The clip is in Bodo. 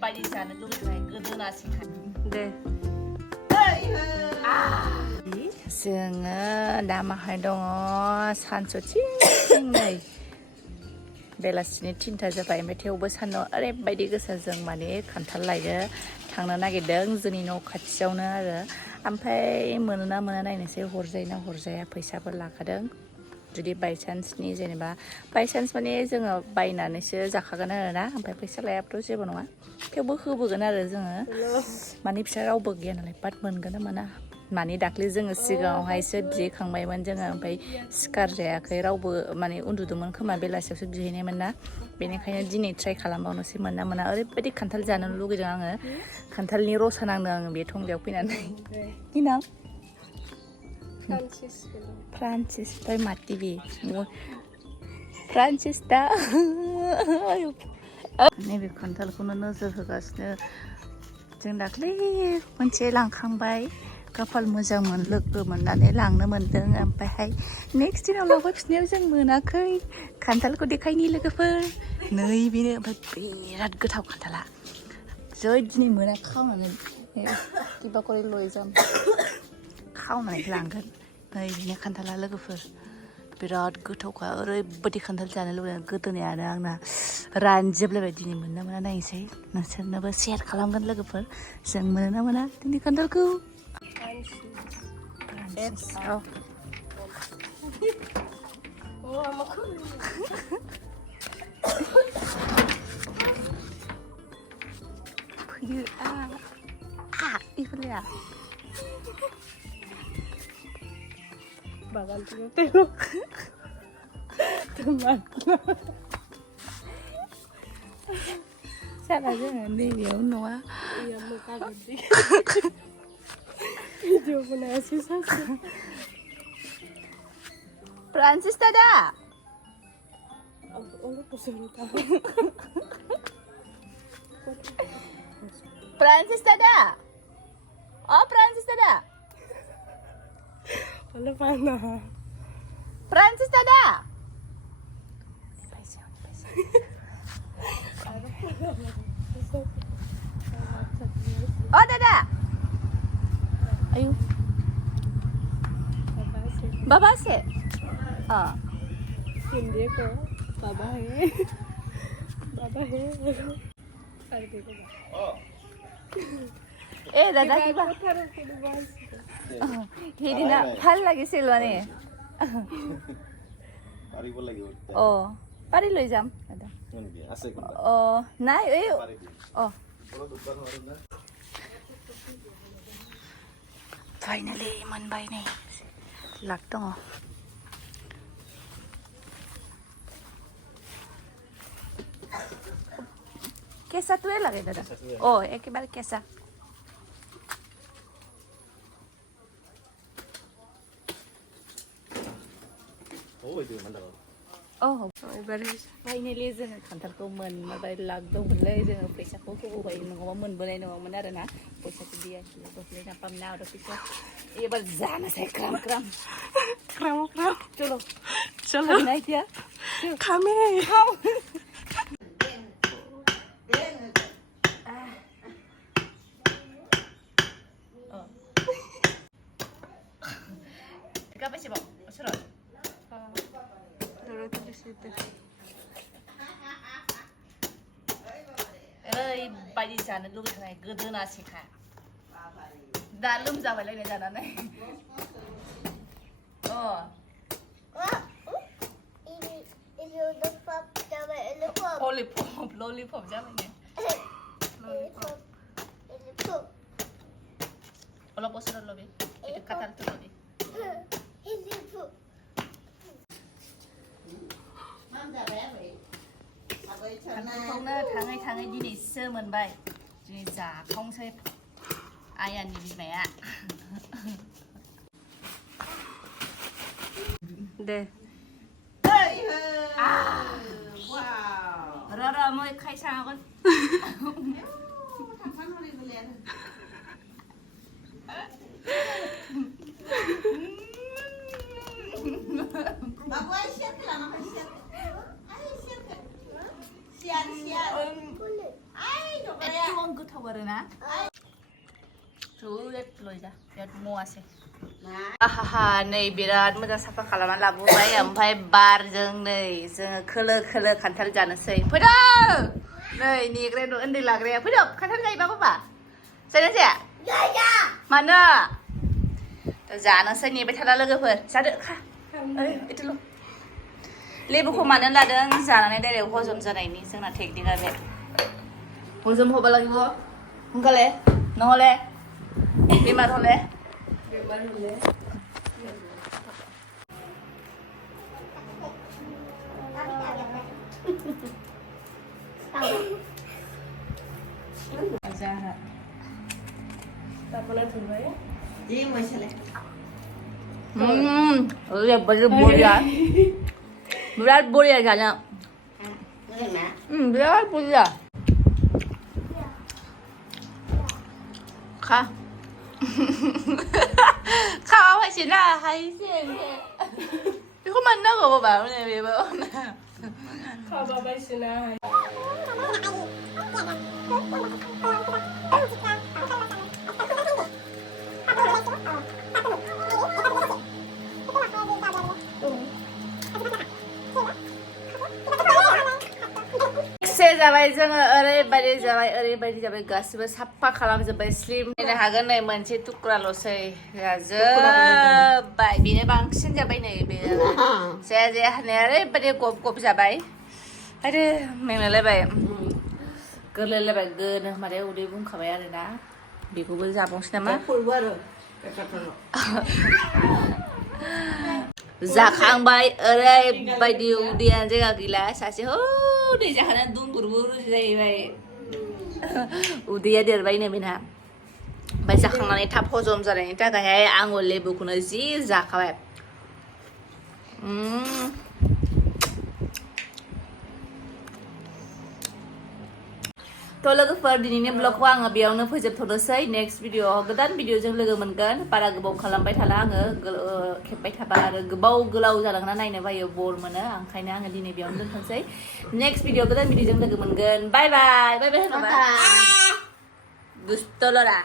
빨리 자는 누구랑 끄드나시카. 네. जोङो दा माहाय दङ सानसुथिं नै बेलासिनि 3ता जाबाय ओमफ्राय थेवबो सानाव ओरैबायदि गोसा जों माने खान्थाल लायनो थांनो नागिरदों जोंनि न' खाथियावनो आरो ओमफ्राय मोनोना मोना नायनोसै हरजायोना हरजाया फैसाबो लाखादों जुदि बायसान्सनि जेनेबा बायसान्स माने जोङो बायनानैसो जाखागोन आरोना ओमफ्राय फैसा लायाबाथ' जेबो नङा थेवबो होबोगोन आरो जोङो माने फिसा रावबो गैया नालाय बाट मोनगोन ना मोना माने दाख्लै जोङो सिगाङावहायसो बिहैखांबायमोन जोङो ओमफ्राय सिखार जायाखै रावबो माने उन्दुदोंमोन खोमा बेलासियावसो बिहैनायमोन ना बेनिखायनो दिनै ट्राइ खालामबावनोसै मोना मोना ओरैबायदि खान्थाल जानो लुगैदों आङो खान्थालनि रसा नांदों आङो बे थंगायाव फैनानै गिनां फ्रान्सिस ओमफ्राय माटिबि फ्रान्सिस दा नैबे खान्थालखौनो नोजोर होगासिनो जों दाख्लै मोनसे लांखांबाय खाफाल मोजांमोन लोगो मोननानै लांनो मोन्दों ओमफ्रायहाय नेक्स्ट दिनाव लाबोफिननायाव जों मोनाखै खान्थालखौ देखायनि लोगोफोर नै बेनो ओमफ्राय बिराद गोथाव खान्थाला जै दिनै मोना खावनानै किबा करे लयजाम खावनानै लांगोन नै बेनो खान्थाला लोगोफोर बिराद गोथावखा ओरैबायदि खान्थाल जानो लुबैदों गोदोनायानो आंना रानजोबलायबाय दिनै मोनो ना मोना नायनोसै नोंसोरनोबो शेयार खालामगोन लोगोफोर जों मोनो ना मोना दिनै खान्थालखौ फैयो 이걸로야 마간지가 때로 정말 사라지는데 왜 웃노아 이 엄마 가겠지 비디오 보내야지 샀어 프란시스 다다 얼른 보세요다 프란시스 다다 프란시스 다다 얼른 봐나 프란시스 다다 다다 아유 바바세 हिंदी को बाबा है अरे देखो ए दादा किबा हेदिना ভাল লাগিছিল মানে পাৰিব লাগিব পাৰি লৈ যাম দাদা আছে নাই এই फाइनली मोनबाय नै लाग दङ केसाটোৱে লাগে দাদা একেবাৰে কেঁচা फाइनली जोङो खान्थालखौ मोनबाय लाग दंमोनलै जोङो फैसाखौ होबोबाय नङाबा मोनबोनाय नङामोन आरो ना फैसाखौ दियाखै दसले नापामना आरो फैसा एबार जानोसै क्रम क्रम चलो चलो नहीं दिया खामे Kapag siya ba? Masarap. Duro to siete 빨리 자는 누구랑 끄드나시카. 나 룸잡을 내내 자나네. 롤리팝 잡았네. 올라 보스를 로비. 이렇게 카타르트 로비. खान्थालखौनो थाङै थाङै दिनैसो मोनबाय दिनै जाखावनोसै आयानि बिमाया दे र म खाइसागोन ना लय दा बिराद मवासै आहा नै बिराद मोजां साफा खालामना लाबोबाय ओमफ्राय बारजों नै जोङो खोलो खोलो खान्थाल जानोसै फैदो नै नेग्राया दं उन्दै लाग्राया फैदो खान्थाल जायोबा बाबा जायोना जाया मानो जानोसै नेबाय थाला लोगोफोर जादो खा एथ'ल' लेबुखौ मानो लादों जानानै डाइरेक्ट हजम जानायनि जोंना टेकनिकआ बे हजम হব লাগিব সোনকালে নহ'লে বেমাৰ হ'লে boriya berat boriya jalan berat boriya kah kau apa sih nah hai sih itu mana kau bawa ni bawa Kau baba sina. जाबाय जोङो ओरैबायदि जाबाय गासिबो साफा खालामजोब्बाय स्लिम नायनो हागोन नै मोनसे थुख्राल'सै जाजोब्बाय बेनो बांसिन जाबाय नै बे जाया जाया होननाया ओरैबायदि गब गब जाबाय आरो मेंलायलायबाय गोरलैलायबाय गोनो माने उदै बुंखाबाय आरोना बेखौबो जाबावनोसै नामा जाखांबाय ओरैबायदि उदैयानो जायगा गैला सासे उदै जाखानानै दुंबुरबुर जाहैबाय उदैया देरबायनो बेना ओमफ्राय जाखांनानै थाब हजम जानायनि थाखायहाय आङो लेबुखौनो जि जाखाबाय थ' लोगोफोर दिनैनि ब्लगखौ आङो बेयावनो फोजोबथ'नोसै नेक्स्ट भिडिअ'आव गोदान भिडिअ'जों लोगो मोनगोन बारा गोबाव खालामबाय थाला आङो खेबबाय थाबा आरो गोलाव जालांना नायनो बायो बर मोनो ओंखायनो आङो दिनै बेयावनो दोनथ'नोसै नेक्स्ट भिडिअ गोदान भिडिअ'जों लोगो मोनगोन बाय होनोबा दुस्थ'लरा